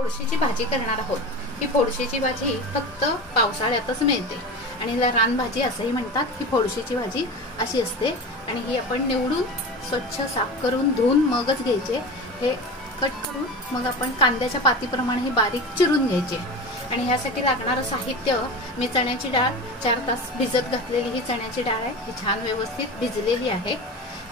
फोडशीची भाजी करणार आहोत। ही फोडशीची भाजी फक्त पावसाळ्यातच मिळते आणि रानभाजी असंही म्हणतात। ही फोडशीची भाजी अशी असते आणि ही आपण निवडून स्वच्छ साफ करून धुवून मगच घ्यायचे। हे कट करून मग आपण कांद्याच्या पातीप्रमाणे ही बारीक चिरून घ्यायचे। आणि ह्यासाठी लागणारं साहित्य, मी चण्याची डाळ 4 तास भिजत घातलेली ही चण्याची डाळ आहे, ही छान व्यवस्थित भिजलेली आहे।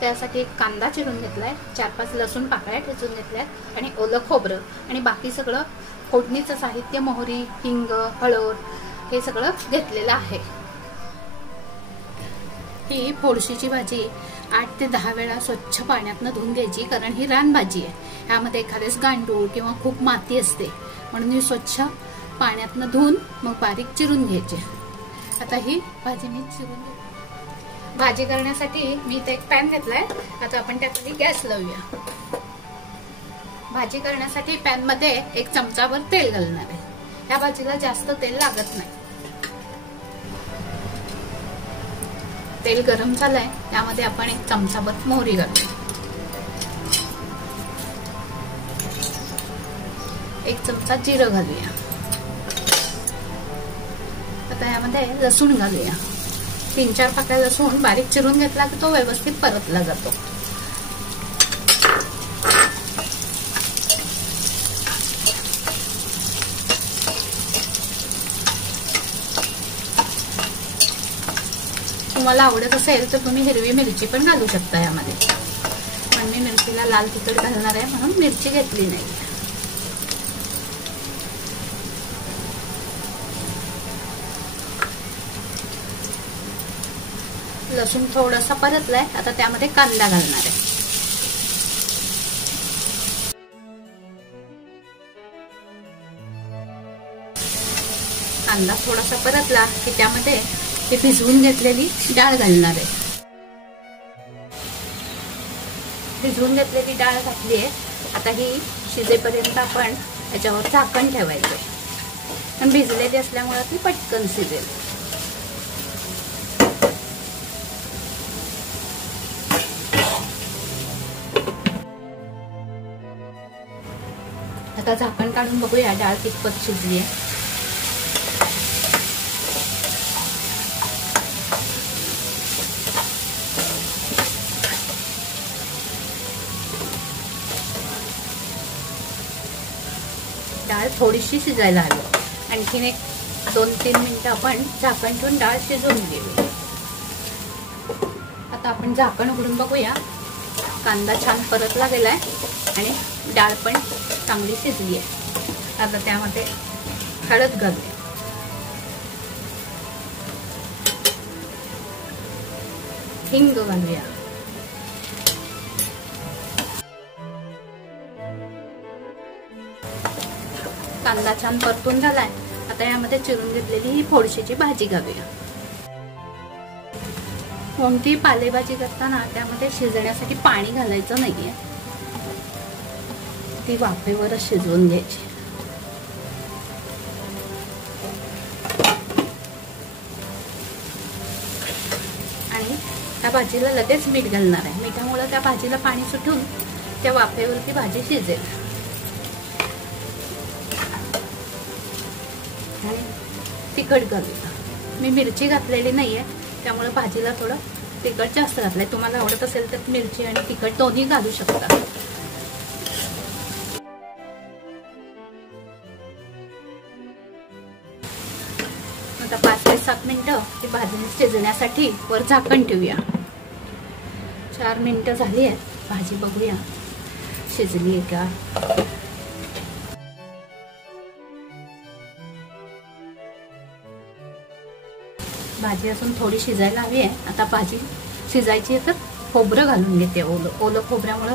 त्यासाठी एक कांदा चिरून घेतलाय, 4-5 लसूण पाकळ्या ठेचून घेतल्यात आणि ओलं खोबरं आणि बाकी सगळं फोडणीचं साहित्य, मोहरी, हिंग, हळद हे सगळं घेतलेलं आहे। ही फोडशीची भाजी 8 ते 10 वेळा स्वच्छ पाण्यातनं धुवून घ्यायची, कारण ही रानभाजी आहे। ह्यामध्ये एखादेच गांडूळ किंवा खूप माती असते, म्हणून ही स्वच्छ पाण्यातनं धुवून मग बारीक चिरून घ्यायची। आता ही भाजी मी चिरून घेते। भाजी करण्यासाठी मी इथे एक पॅन घेतलाय। आता आपण त्याखाली गॅस लावूया। भाजी करण्यासाठी पॅन मध्ये 1 चमचाभर तेल घालणार आहे। या भाजीला जास्त तेल लागत नाही। तेल गरम झालंय, त्यामध्ये आपण 1 चमचाभर मोहरी घालूया, 1 चमचा जिरं घालूया। आता यामध्ये लसूण घालूया, 3-4 पाकळ्या लसूण बारीक चिरून घेतला की तो व्यवस्थित परतला जातो। तुम्हाला आवडत असेल तर तुम्ही हिरवी मिरची पण घालू शकता यामध्ये, पण मी मिरचीला लाल तिखट घालणार आहे म्हणून मिरची घेतली नाही। लसूण थोडासा परतलाय, आता त्यामध्ये कांदा घालणार आहे। कांदा थोडासा परतला की त्यामध्ये ही भिजवून घेतलेली डाळ घालणार आहे। भिजवून घेतलेली डाळ घातली आहे। आता ही शिजेपर्यंत आपण याच्यावर झाकण ठेवायचं, पण भिजलेली असल्यामुळे ती पटकन शिजेल। आता झाकण काढून बघूया डाळ कितपत शिजली आहे। डाळ थोडीशी शिजायला हवी, आणखीन 1-2-3 मिनिटं आपण झाकण ठेवून डाळ शिजवून घेऊया। आता आपण झाकण उघडून बघूया, कांदा छान परतला गेलाय आणि डाळ पण चांगली शिजली आहे। आता त्यामध्ये हळद घालूया, हिंग घालूया, कांदा छान परतून झालाय। आता यामध्ये चिरून घेतलेली ही फोडशीची भाजी घालूया। कोणती पालेभाजी करताना त्यामध्ये शिजण्यासाठी पाणी घालायचं नाहीये, ती वाफेवरच शिजवून घ्यायची। आणि त्या भाजीला लगेच मीठ घालणार आहे, मिठामुळे त्या भाजीला पाणी सुटून त्या वाफेवरती भाजी शिजेल। आणि तिखट घालूया, मी मिरची घातलेली नाहीये त्यामुळे भाजीला थोडं तिखट जास्त घातलंय। तुम्हाला आवडत असेल तर मिरची आणि तिखट दोन्ही घालू शकता। आता 5 ते 7 मिनिटं ती भाजी शिजण्यासाठी वर झाकण ठेवूया। 4 मिनिटं झाली आहेत, भाजी बघूया शिजली आहे का। भाजी अजून थोडी शिजायला हवी आहे। आता भाजी शिजायची आहे तर खोबरं घालून घेते, ओलं खोबऱ्यामुळे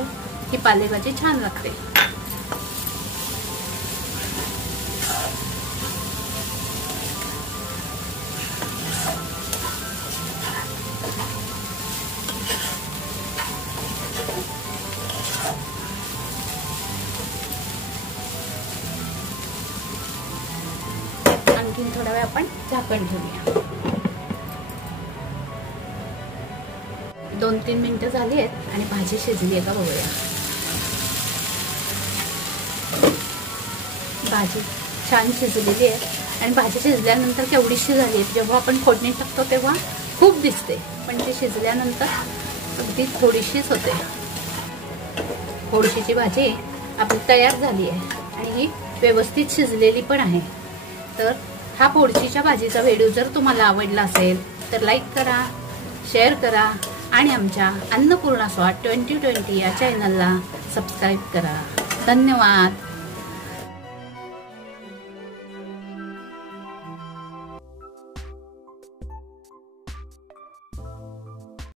ही पालेभाजी छान लागते। आणखीन थोडा वेळ आपण झाकण ठेवूया। 2-3 मिनिटं झाली आहेत आणि भाजी शिजली आहे का बघूया। भाजी छान शिजलेली आहे आणि भाजी शिजल्यानंतर केवढीशी झाली आहे. जेव्हा आपण फोडणी टाकतो तेव्हा खूप दिसते, पण ती शिजल्यानंतर अगदी थोडीशीच होते. फोडशीची भाजी आपली तयार झाली आहे आणि ही व्यवस्थित शिजलेली पण आहे. तर हा फोडशीच्या भाजीचा व्हिडिओ जर तुम्हाला आवडला असेल तर लाईक करा, शेअर करा आणि आमच्या अन्नपूर्णा स्वाद 2020 या चॅनलला सबस्क्राईब करा. धन्यवाद.